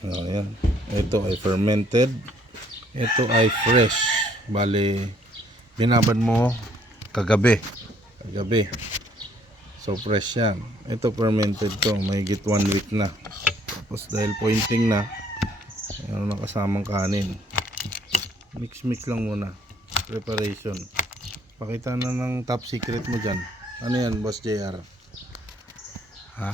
Ayan. Ito ay fermented. Ito ay fresh. Bali, binabad mo kagabi. So fresh yan. Ito fermented to. May git 1 week na. Tapos dahil pointing na, mayroon na kasamang kanin. Mix lang muna. Preparation. Pakita na ng top secret mo dyan. Ano yan, Boss JR? Ha?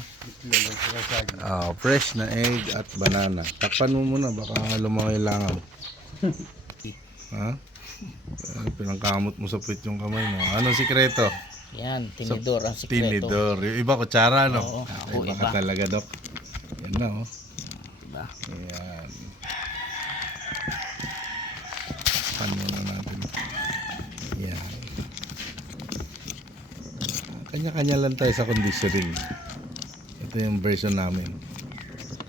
Fresh na egg at banana. Takpan mo muna, baka lumawa yung langaw. Ha? Pinangkamot mo sa puwit yung kamay mo. Anong sikreto? Yan, tinidor ang sikreto. Tinidor. Yung iba kutsara, no? Oo, Iba iba. ka talaga, Dok. Yan na, oh. Diba? Ayan. Takpan muna natin. Ayan. Kanya-kanya lang tayo sa conditioning. Ito yung version namin.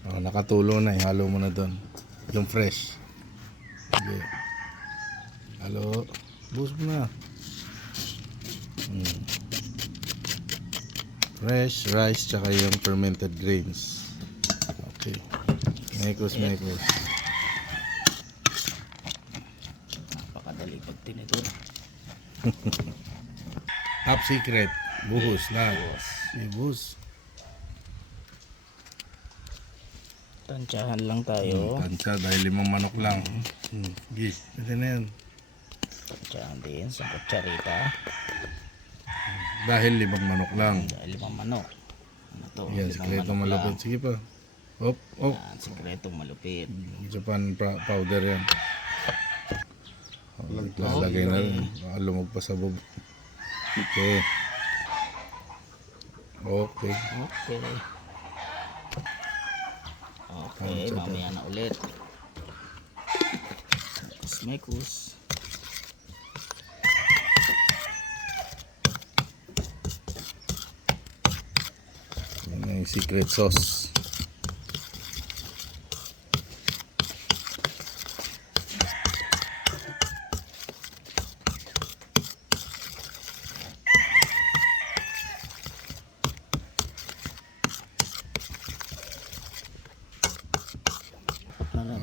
Nakatulo na, halo mo na doon. Yung fresh. Sige. Halo. Boost mo na. Fresh rice tsaka yung fermented grains. Okay. Mekos. Napakadali pag tinidor. Top secret. Buhos na. Buhos. Tansyahan lang tayo. Tansya dahil 5 manok lang. Sige. Ito na yan. Tansyahan din sa kutsarita. Dahil 5 manok lang. Dahil 5 manok. Ano to? Yan, 5 sikreto manok malapit. lang. Sige pa. Op. Yan, sikretong malupit. Japan powder yan. Lalagay na rin. Baka lumag pa sa bub. Okay. Okay, mamaya na ulit. Mekos. Yan na yung secret sauce.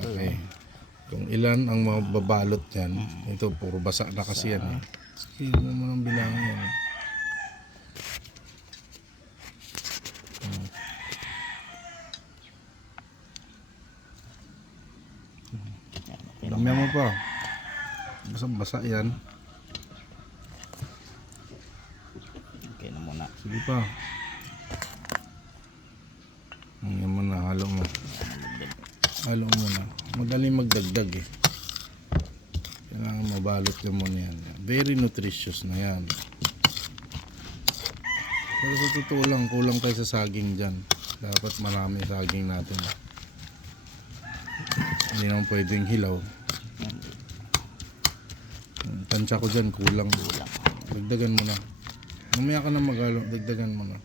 Okay. Kung ilan ang mababalot yan, ito puro basa na kasi yan. Sige, mo nang bilangan yan. Damihan mo pa. Basa yan. Okay na muna. Sige pa. Yan mo na, halo mo. Halo mo na. Madaling magdagdag eh. Kailangan mabalot yung muna yan. Very nutritious na yan. Pero sa totoo lang, kulang tayo sa saging dyan. Dapat marami saging natin. Hindi naman pwedeng hilaw. Tansya ko dyan, kulang. Dagdagan mo na. Mamaya ka na maghalo, dagdagan mo na.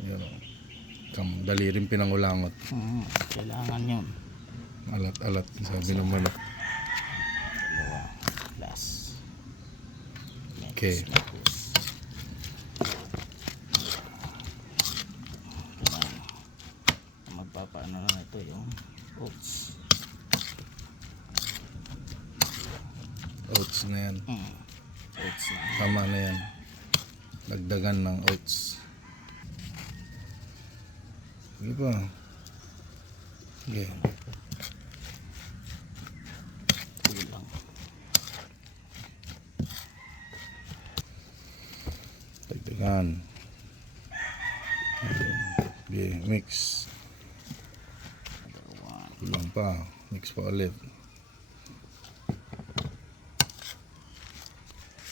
Yan o. Dali rin pinangulangot. Kailangan yun. Alat-alat, sabi ng manok. Dalawa. Plus. Okay. Magpapaano na ito yung oats. Oats na yan. Oats na. Tama na yan. Dagdagan ng oats. Sige pa. Sige. Kulang. Dagdagan. Sige, mix. Kulang pa. Mix pa ulit.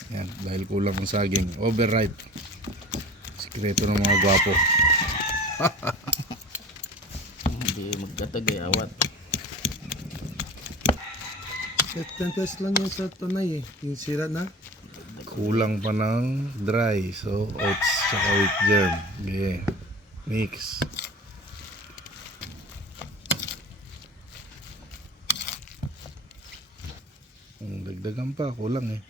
Yan, dahil kulang ang saging. Overripe. Sikreto ng mga gwapo. Hindi magkatagayawat. Test lang yan sa tunay eh. Yung sira na. Kulang pa ng dry. So, oats tsaka wheat germ. Yeah. Mix. Dagdagan pa. Kulang eh.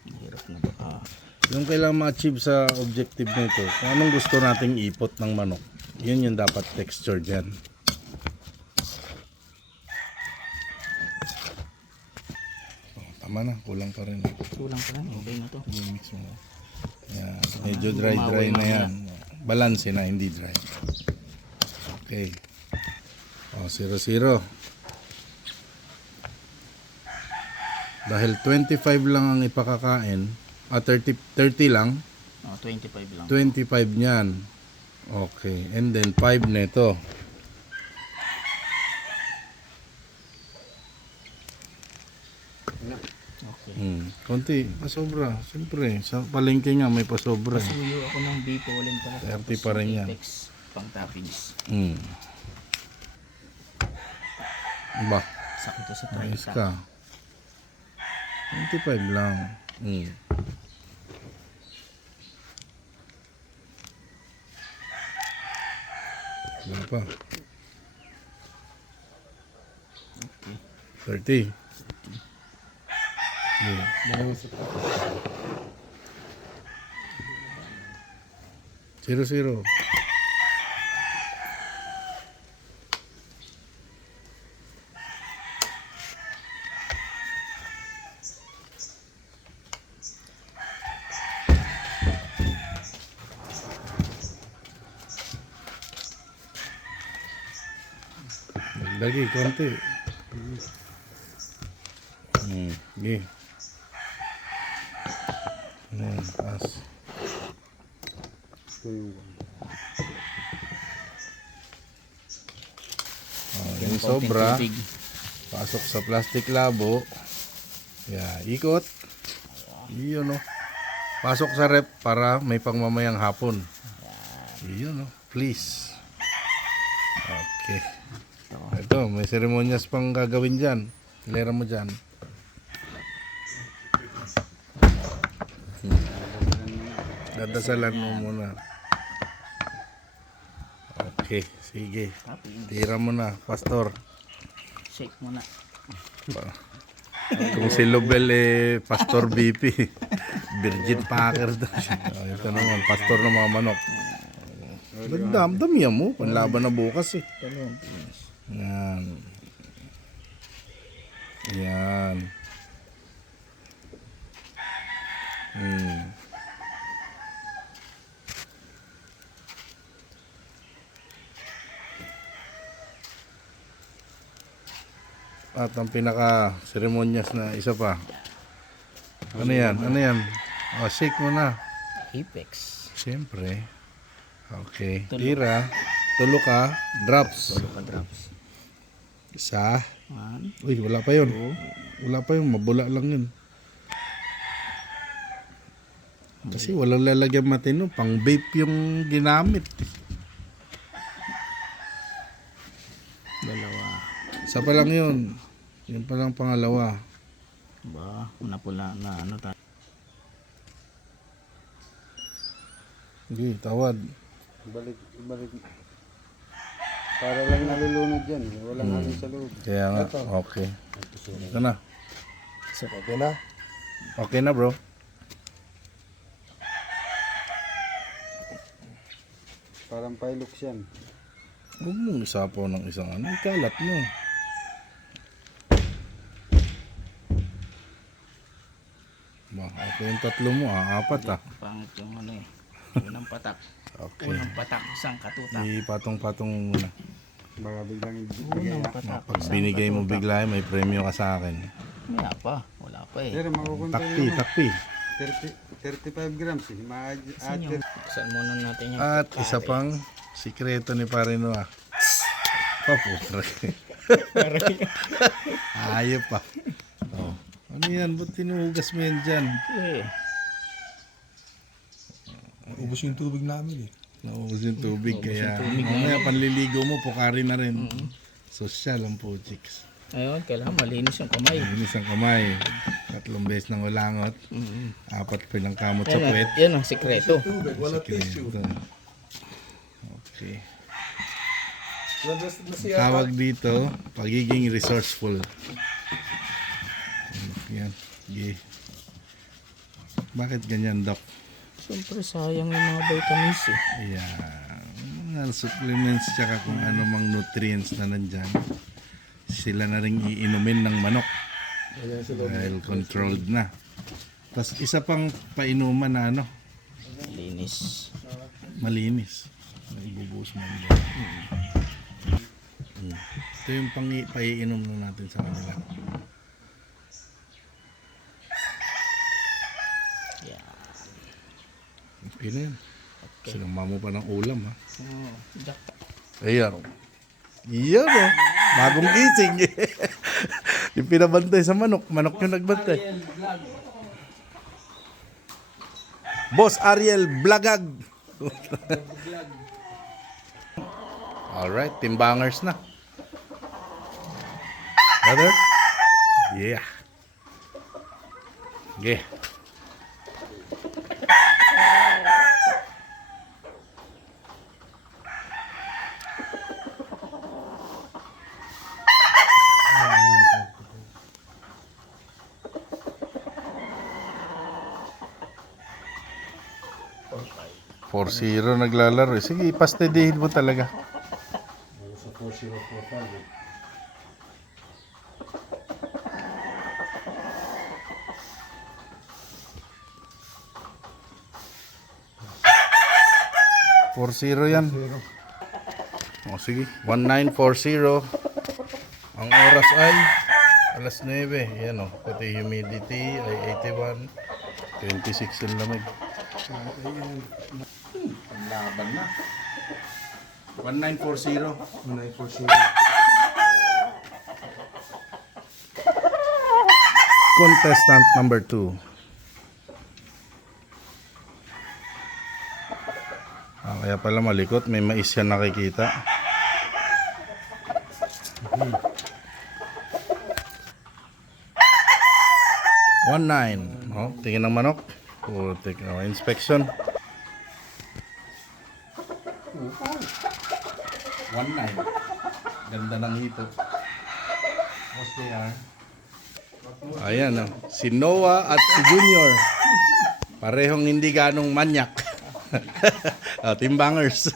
Mahirap na baka. Yung kailangan ma-achieve sa objective nito, kung anong gusto nating ipot ng manok, yun yung dapat texture dyan. Tama na, kulang pa rin. Kulang pa lang. Okay na to. I-mix mo. Yan. Medyo dry na yan. Balance na, hindi dry. Okay. O, 0-0. Dahil 25 lang ang ipakakain, 30 lang, 25 lang. 25 niyan. Okay. And then 5 nito. Okay. Konti, pasobra. Siyempre, sa palengke nga may pasobra. Suyo ako ng B pollen pala. 30 pa rin yan. Apex pang toppings. Ba, Sakto sa ayos 30. ka. 25 lang. Ano pa? 30. Zero, zero. Lagi, konti. Sige. Pas. Yung sobra, Tubig. pasok sa plastic labo. Ikot. Iyon, no. Pasok sa rep para may pangmamayang hapon. Iyon, no. Please. Okay. Ito, may seremonyas pang gagawin dyan. Hilera mo dyan. Dadasalan mo muna. Okay, sige. Tira mo na, pastor. Shake mo na. Kung si Lobel pastor BP. Virgin Packer daw siya. Ito naman, pastor ng mga manok. Dami mo, panlaban na bukas eh. Yan. Yan. At ang pinaka seremonyas na isa pa. Ano yan? Ano yan? Shake mo na. Apex. Siyempre. Okay. Tira. Tulo ka. Drops. Tulo ka drops. Isa. 1. Uy, wala pa yun. Wala pa yun. Mabula lang yun. Kasi walang lalagyan matino. Pang vape yung ginamit. 2. Isa pa lang yun. Yun pa lang pangalawa. Ba, una pula na ano tayo. Sige, tawad. Balik. Para lang nalulunod yan. Walang hangin sa loob. Kaya nga, okay. Ito na. Okay na? Okay na, bro. Parang pilux yan. Huwag mong isapaw ng isang ano. Ikalat mo. Ba, okay yung tatlo mo, apat ah. Pangit yung ano eh. Unang patak. Okay. Unang patak, isang katutak. Ipatong-patong mo muna. Baka biglang Unang patak. Pag binigay mo bigla, may premyo ka sa akin. Wala pa. Wala pa eh. Pero makukunta Takpi. 35 grams eh. Saan yung buksan muna natin yung At isa pang sikreto ni Pare Noah. Paputra. Ayop pa. Oh. Ano yan? Ba't tinugas mo yan dyan? eh. Ubus yung tubig namin eh. Naubos yung tubig kaya mamaya panliligo mo, pukari na rin. Social ang po, chicks. Ayun, kailangan malinis yung kamay. Linis ang kamay. 3 beses ng ulangot. 4 pinangkamot sa puwet. Yan ang sikreto. Sikreto. Okay. Tawag dito, pagiging resourceful. Yan. Sige. Bakit ganyan, Doc? Siyempre sayang yung mga vitamins eh. Ayan. Mga supplements tsaka kung ano mang nutrients na nandyan. Sila na rin iinumin ng manok. Dahil controlled na. Tapos isa pang painuman na ano, Linis. malinis. Ibubuhos mo yun. Ito yung paiinom na natin sa kanila. Yeah. Okay na yan. Sinama mo pa ng ulam ha. Oh, Ayan. Iyan o. Bagong gising. Yung pinabantay sa manok. Manok yung nagbantay. Boss Ariel Blagag. Alright, timbangers na. Brother? Yeah. Okay. For 0 naglalaro. Sige, ipasteadihin mo talaga. Sa 4045. 4-0 yan. O sige, 1940. Ang oras ay alas 9. Yan o, pati humidity ay 81. 26 yung lamig. Ang laban na. 1940. 1940. Contestant number 2. Kaya pala malikot, may mais yan nakikita. One nine. Oh, tingin ng manok. Putik. Oh, inspection. 1-9. Ganda ng hito. What's they are? Ayan, oh. Si Noah at si Junior. Parehong hindi ganong manyak. Oh, timbangers.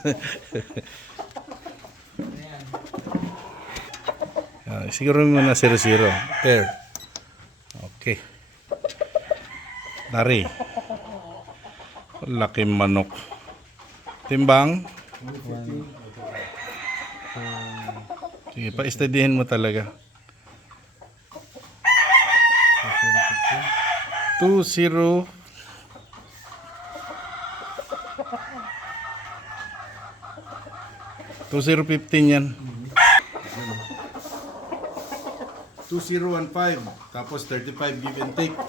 Siguro mo na 0-0. Pair. Okay. Dari. Laki manok. Timbang. Sige, pa-steadyhin mo talaga. 2-0. 2015 yan. 2015 tapos 35 give and take. 40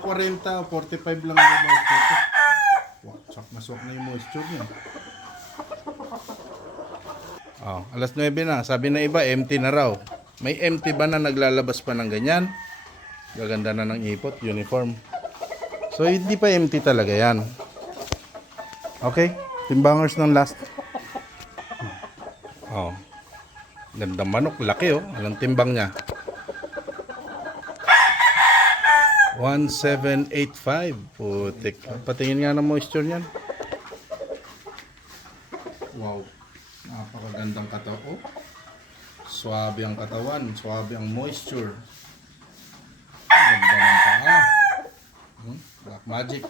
o 45 lang yung moisture ko. Wow, swak na swak na yung moisture niya. Oh, alas 9 na. Sabi na iba, empty na raw. May empty ba na naglalabas pa ng ganyan? Gaganda na ng ipot, uniform. So, hindi pa empty talaga yan. Okay, timbangers ng last. Oh. Ganda manok, laki oh. Alang timbang niya. 1785. Putik. Patingin nga ng moisture niyan. Wow. Napakagandang katawan. Oh. Swabe ang katawan, swabe ang moisture. Ganda ng paa. Black Magic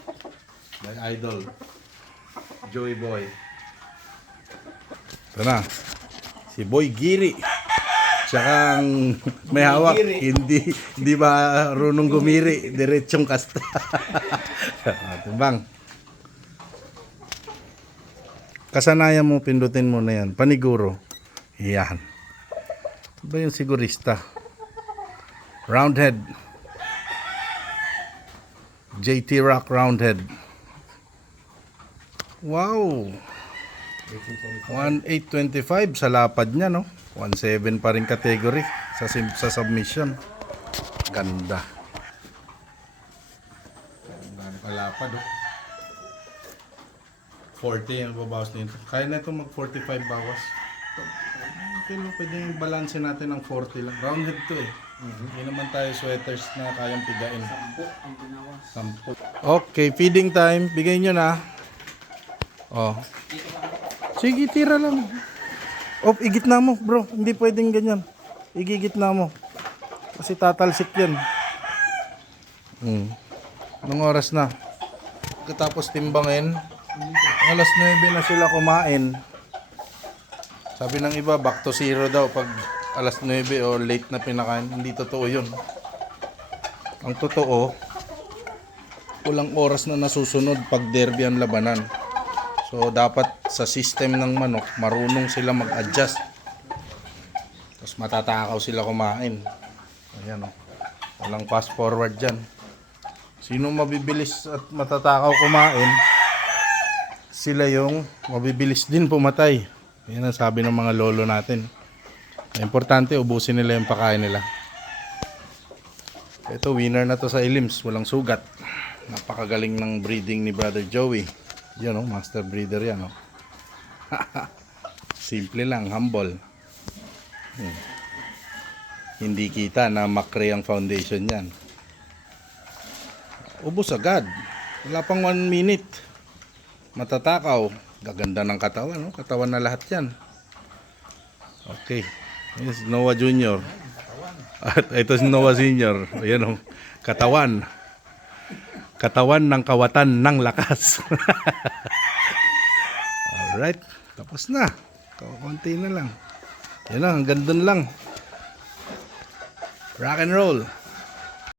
by Idol. Joey Boy. Ito na. Si Boy Giri. Tsaka ang may hawak, hindi ba runong gumiri, diretsong kasta. Timbang. Kasanayan mo, pindutin mo na yan. Paniguro. Yan. Ito ba yung sigurista? Roundhead. JT Rock Roundhead. Wow. 1825 sa lapad niya, no? 17 pa rin category sa submission. Ganda. Ganda kalapad, oh. 40 ang babawas nito. Kaya na ito mag 45 bawas. Okay lang, pwede yung balance natin ng 40 lang. Roundhead to eh. Hindi naman tayo sweaters na kayang pigain. 10. Okay, feeding time. Bigay nyo na. Oh. Sige, tira lang. Oh, igitna mo, bro. Hindi pwedeng ganyan. Igigitna mo. Kasi tatalsik yan. Anong oras na? Pagkatapos timbangin, alas 9 na sila kumain. Sabi ng iba, back to zero daw pag alas 9 o late na pinakain. Hindi totoo yun. Ang totoo, walang oras na nasusunod pag derby ang labanan. So, dapat sa system ng manok, marunong sila mag-adjust. Tapos matatakaw sila kumain. Ayan o. Walang fast forward dyan. Sino mabibilis at matatakaw kumain, sila yung mabibilis din pumatay. Yan ang sabi ng mga lolo natin. Importante, ubusin nila yung pakain nila. Ito, winner na to sa Elims. Walang sugat. Napakagaling ng breeding ni Brother Joey. Yan o, master breeder yan o. Simple lang, humble. Hindi kita na makre ang foundation yan. Ubus agad. Wala pang 1 minute. Matatakaw. Gaganda ng katawan, no? Katawan na lahat yan. Okay. Yes, Noah Junior. At ito si Noah Senior. Ayan o. Katawan. Katawan ng kawatan ng lakas. Alright. Tapos na. Konti na lang. Yan lang. Hanggang dun lang. Rock and roll.